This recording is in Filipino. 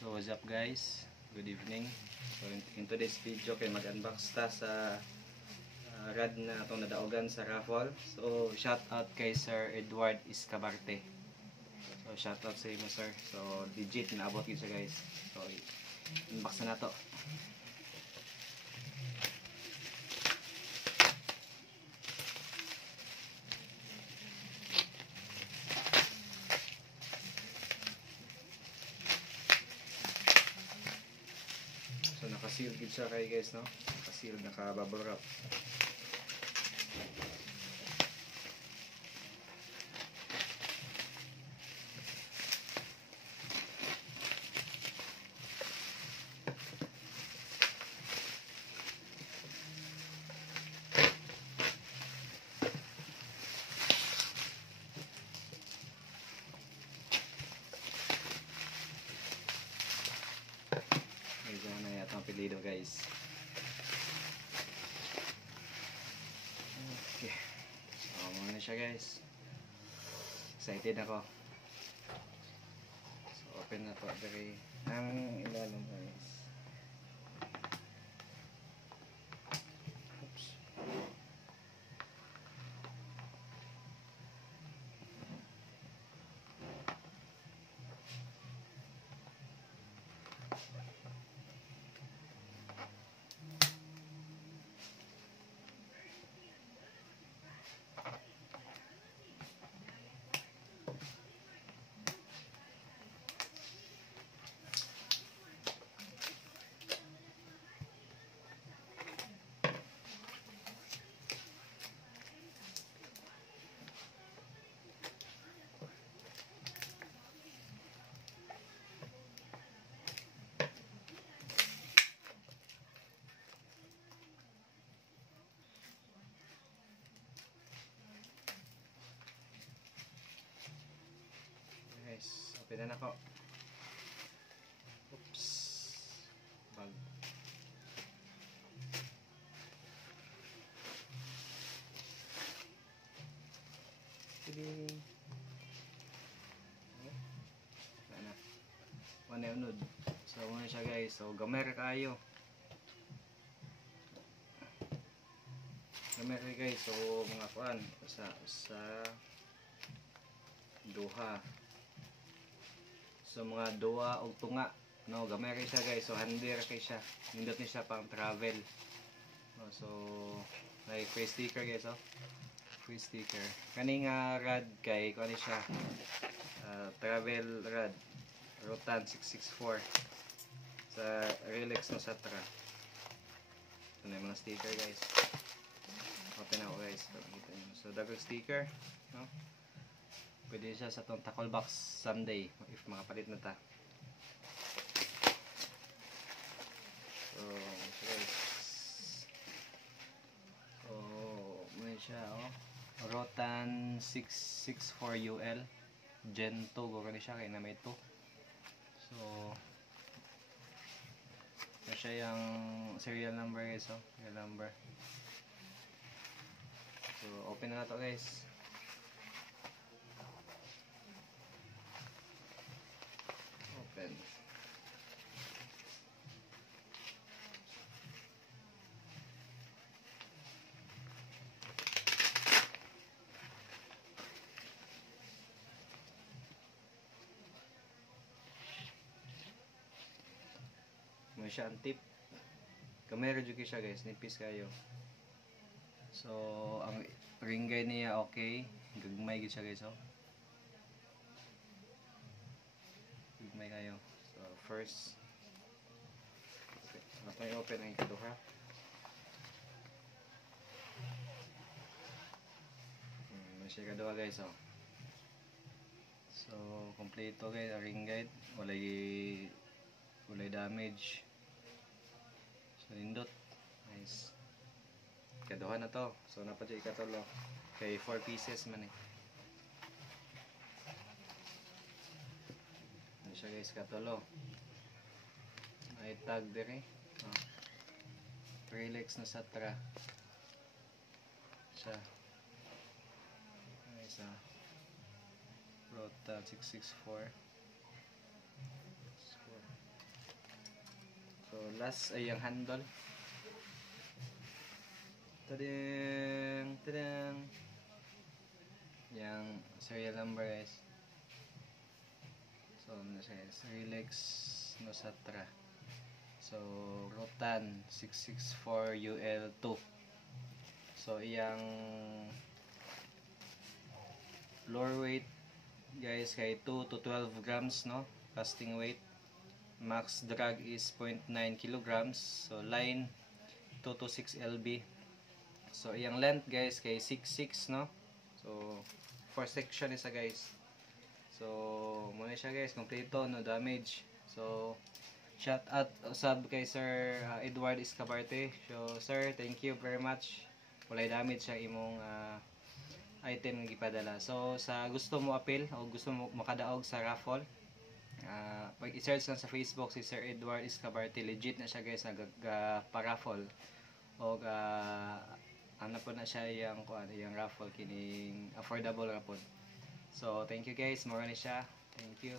So what's up guys, good evening. So in today's video kay mag-unbox ta sa rad na atong nadaogan sa raffle. So shout out kay Sir Edward Iscabarte. So shout out sa imo sir. So legit naabot yun siya guys. So unbox na to. So naka-seal gid siya kay guys, no? Naka-seal, naka-bubble wrap. Medyo na yata ang pilido guys. Okay. So muna siya guys. Excited ako. So open na to dari ang ilalim guys. Oops. Guys, open na ako. Oops. Bag. Tiling. Ano? One unod. So, muna siya guys. So, gamer kayo. Gamer kayo guys. So, mga kuan. Sa duha. So mga duwa o tunga, no, gamay kay siya guys. So handir kay siya. Nindot ni siya pang travel. No, so like free sticker guys, oh. Free sticker. Kani nga rad kay kuan ni siya. Travel rad. Rotan 664 sa Relax no Satra. Ito na yung mga sticker guys. Open ako guys. So dagang sticker, no. Pwede siya sa itong tackle box someday if makapalit na ta. So, guys. So, may siya, oh. Rotan 664 UL. Gen 2. Gawin siya, kaya na may 2. So, may siya yung serial number guys, oh. Serial number. So, open na to guys. Open. May siya ang tip. Kamera juga siya guys, nipis kayo. So, ang ring guide niya okay. Gagmay gid siya guys, oh. Gagmay kayo. So, first okay. After i-open ang ikaduha. May siya ikaduha guys, oh. So, kompleto guys, ang ring guide. Walay damage. So, nindot. Nice. Ikaduha na to. So, napadya ikatulo. Kay 4 pieces man eh. Ano siya guys, katulo. May tag dire. Oh. Relax no Satra. Siya. Ay, isa. Rotan 664. So last ay yung handle. Tadang, tadang. Yang serial number guys. So ano siya guys, Relax Nosatra. So Rotan 664UL2. So iyang floor weight guys kay 2 to 12 grams no, casting weight. Max drag is 0.9 kilograms. So line 2 to 6 lb. So iyang length guys kay 6'6 no. So 4 section isa guys. So muna siya guys, kompleto, no damage. So shout out usab kay Sir Edward Escabarte. So sir, thank you very much. Walay damage sa imong item nga gipadala. So sa gusto mo appeal o gusto mo makadaog sa raffle, pag i-search lang sa Facebook si Sir Edward Escabarte, legit na siya guys, nagpa-raffle o ano po na siya yung raffle kining affordable ra po. So thank you guys, more ni siya. Thank you.